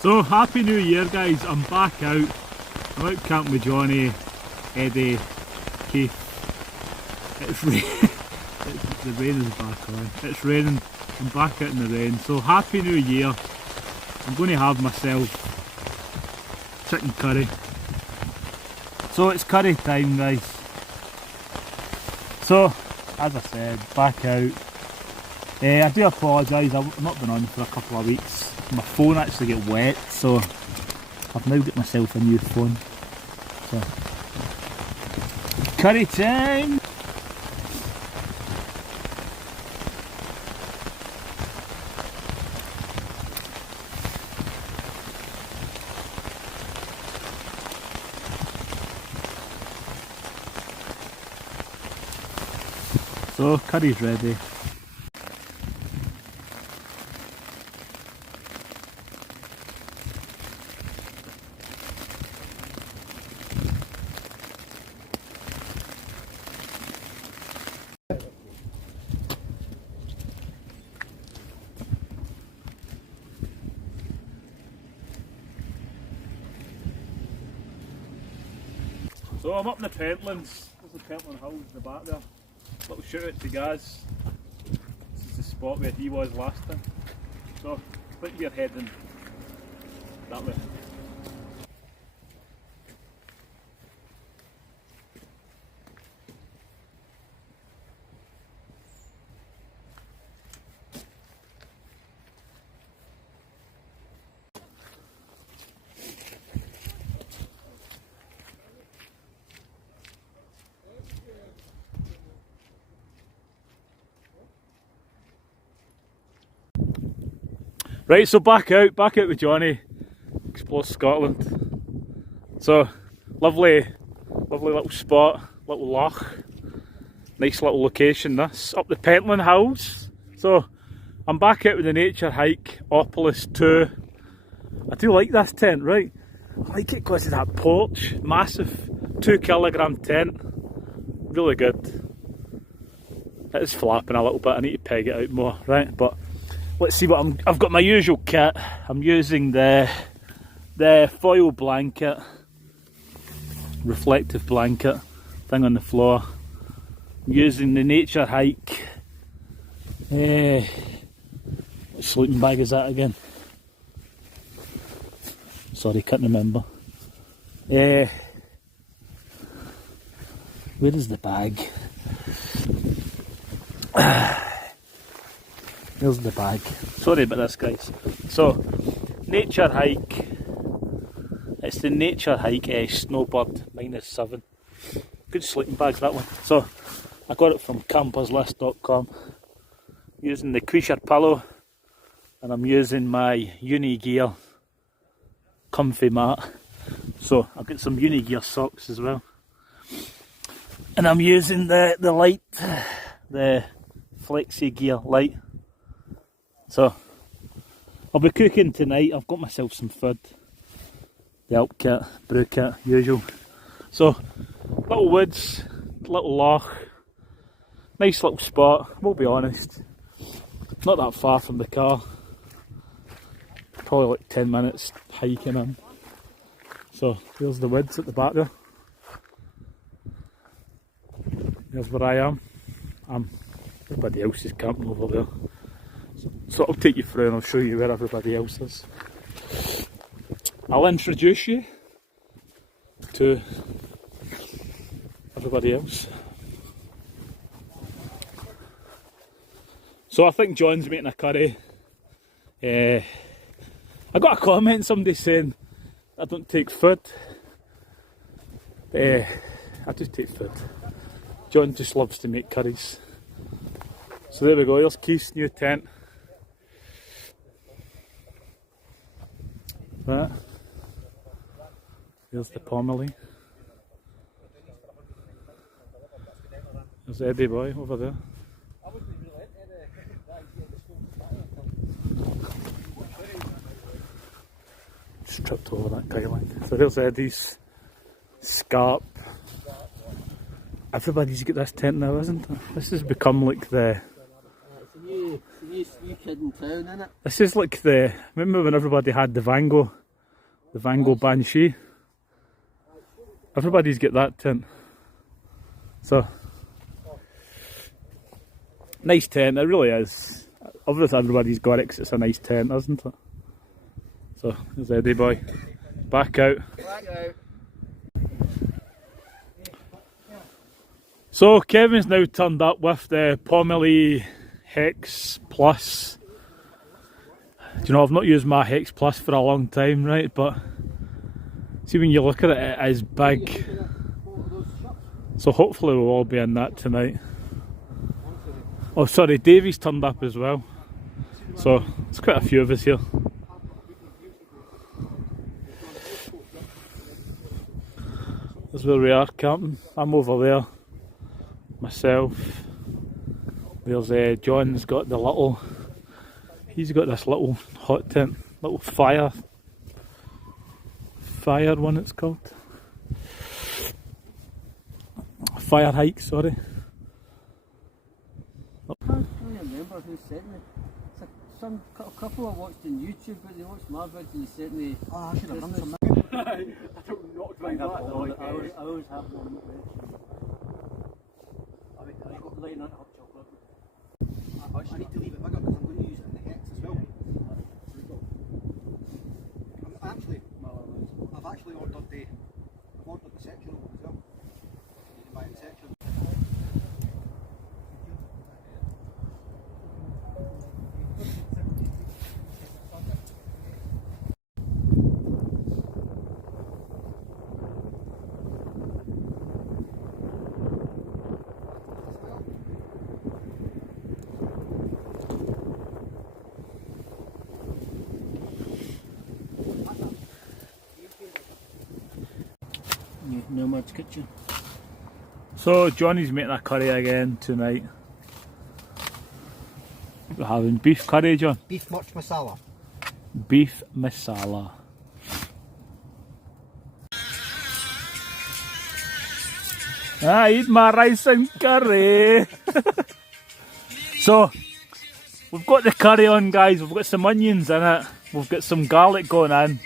So happy new year guys, I'm back out. I'm out camping with Johnny, Eddie, Keith. It's the rain is back on. It's raining, I'm back out in the rain. So happy new year. I'm going to have myself chicken curry. So it's curry time guys. So as I said, back out. I do apologise, I've not been on for a couple of weeks. My phone actually got wet, so I've now got myself a new phone. So, curry time! So, curry's ready. So I'm up in the pentlands. There's the pentland hills in the back there. Little shout out to Gaz. This is the spot where he was last time. So I think we're heading that way. Right, so back out with Johnny, explore Scotland. So, lovely little spot, little loch, nice little location this, up the Pentland Hills. So, I'm back out with the Naturehike Opalus 2. I do like this tent, right? I like it because of that porch, massive 2 kilogram tent, really good. It is flapping a little bit, I need to peg it out more, right? But let's see what I've got my usual kit. I'm using the foil blanket, reflective blanket thing on the floor. I'm using the Naturehike. What sleeping bag is that again? Sorry, can't remember. Where is the bag? There's the bag. Sorry about this guys. So, Naturehike. It's the Naturehike Snowbird -7. Good sleeping bags that one. So, I got it from camperslist.com. Using the creature pillow. And I'm using my uni gear comfy mat. So, I've got some uni gear socks as well. And I'm using the light. The flexi gear light. So, I'll be cooking tonight. I've got myself some food. The elk kit, brew kit, usual. So, little woods, little loch, nice little spot, we'll be honest. Not that far from the car. Probably like 10 minutes hiking in. So, there's the woods at the back there. There's where I am. Everybody else is camping over there. So I'll take you through and I'll show you where everybody else is. I'll introduce you to everybody else. So I think John's making a curry. I got a comment, somebody saying I don't take food. I just take food. John just loves to make curries. So there we go, here's Keith's new tent. That. There's the pommelly. There's Eddie boy over there. Just tripped over that guideline. So there's Eddie's scarp. Everybody's got this tent now, isn't it? This has become like the... It's a new kid in town, innit? This is like the, remember when everybody had the Van Gogh Banshee? Everybody's got that tent. So, nice tent, it really is. Obviously everybody's got it because it's a nice tent, isn't it? So, there's Eddie boy. Back out. Back out. So, Kevin's now turned up with the Pomeli Hex Plus. Do you know, I've not used my Hex Plus for a long time, right? But see, when you look at it, it is big. So hopefully we'll all be in that tonight. Oh, sorry, Davey's turned up as well. So there's quite a few of us here. That's where we are camping. I'm over there. Myself. There's John's got the little. He's got this little hot tent, little fire one it's called. Fire hike, sorry. I can't really remember who sent me. It's a couple I watched on YouTube, but they watched my video and they sent me. Oh, I should have done some. I don't know what I always have one. I got laying on hot chocolate. I need to leave it bigger because I'm going to use it in the hex as well. I've actually ordered the sectional one as well. I need to buy the sectional. Nomad's kitchen. So Johnny's making a curry again tonight. We're having beef curry, John. Beef much masala. Beef masala. I eat my rice and curry. So we've got the curry on, guys. We've got some onions in it. We've got some garlic going in.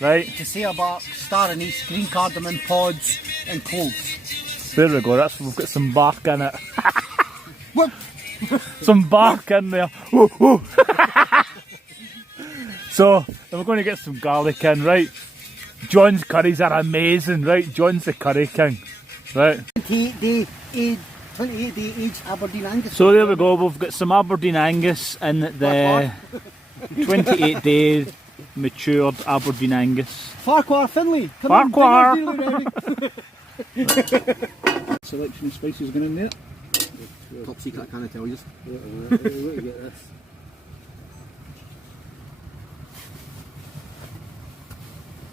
Right. Cassia bark, star anise, green cardamom pods and cloves. There we go, we've got some bark in it. Some bark in there. Woo, woo. So, then we're going to get some garlic in, right? John's curries are amazing, right? John's the curry king, right? 28-day aged Aberdeen Angus. So there we go, we've got some Aberdeen Angus in the 28-day matured Aberdeen Angus. Farquhar Finlay. Farquhar. Selection of spices going in there. Top secret, I can't tell you. Get this.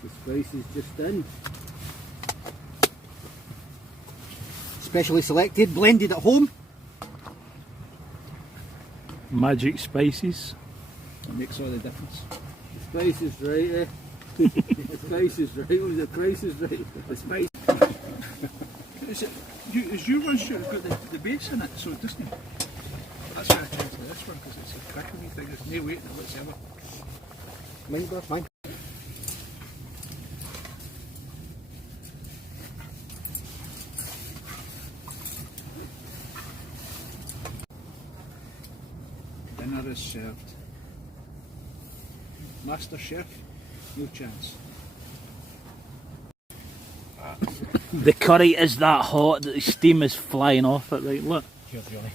The spices just in. Specially selected, blended at home. Magic spices. It makes all the difference. The spice is right, eh? The spice is right, or the price is right. The spice. Is your one should have got the base in it, so it doesn't. That's why I came to this one, because it's a crackly thing, there's no weight in it whatsoever. Mine goes fine. Dinner is served. Master Chef, no chance. The curry is that hot that the steam is flying off it, right? Look. Cheers, Johnny.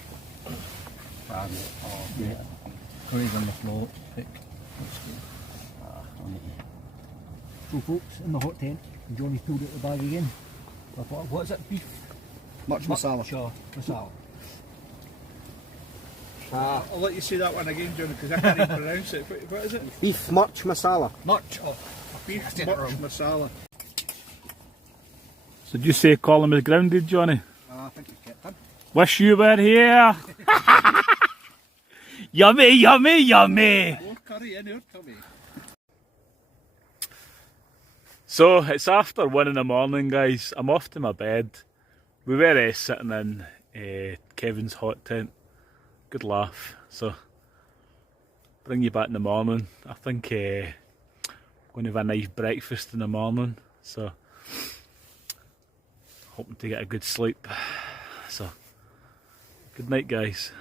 Yeah. Curry's on the floor, thick. That's good. So folks, in the hot tent, and Johnny's pulled out the bag again. What is it? Beef? Much masala. Sure, masala. I'll let you say that one again, Johnny, because I can't even pronounce it. What is it? Beef much masala. Much. Oh, beef much masala. So did you say call him as grounded, Johnny? I think he's kept him. Wish you were here. Yummy, yummy, yummy. More curry in here, curry. So it's after 1 in the morning, guys. I'm off to my bed. We were sitting in Kevin's hot tent. Good laugh. So bring you back in the morning. I think I'm going to have a nice breakfast in the morning, so hoping to get a good sleep. So, good night, guys.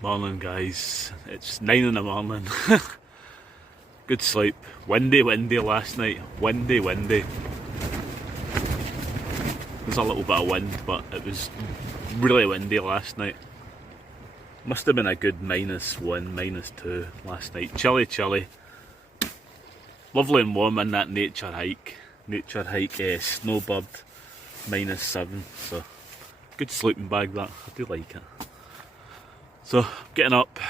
Morning, guys. It's 9 in the morning. Good sleep. Windy last night. Windy. There's a little bit of wind, but it was really windy last night. Must have been a good -1, -2 last night. Chilly. Lovely and warm in that nature hike. Snowbird, -7. So, good sleeping bag that. I do like it. So, getting up.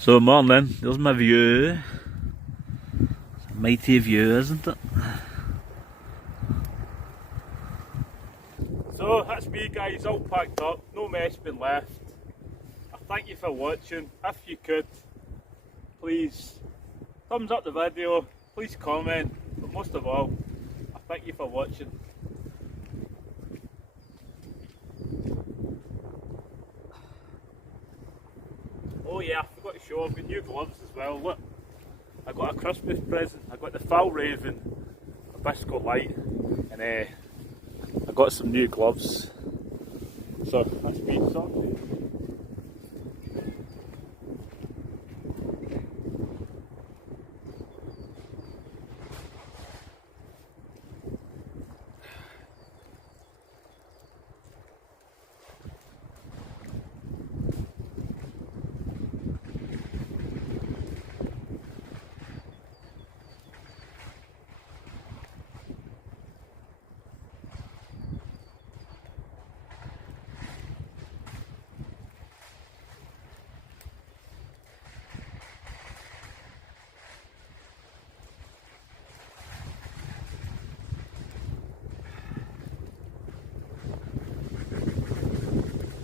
So, morning. There's my view. It's a mighty view, isn't it? So, that's me, guys, all packed up. No mess been left. I thank you for watching. If you could, please thumbs up the video. Please comment. But most of all, I thank you for watching. Oh yeah, I forgot to show, I've got new gloves as well. Look, I got a Christmas present. I got the Foul Raven Bisco Light, and I got some new gloves. So that's me sorted.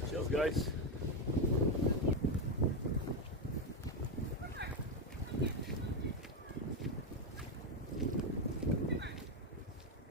Cheers, guys.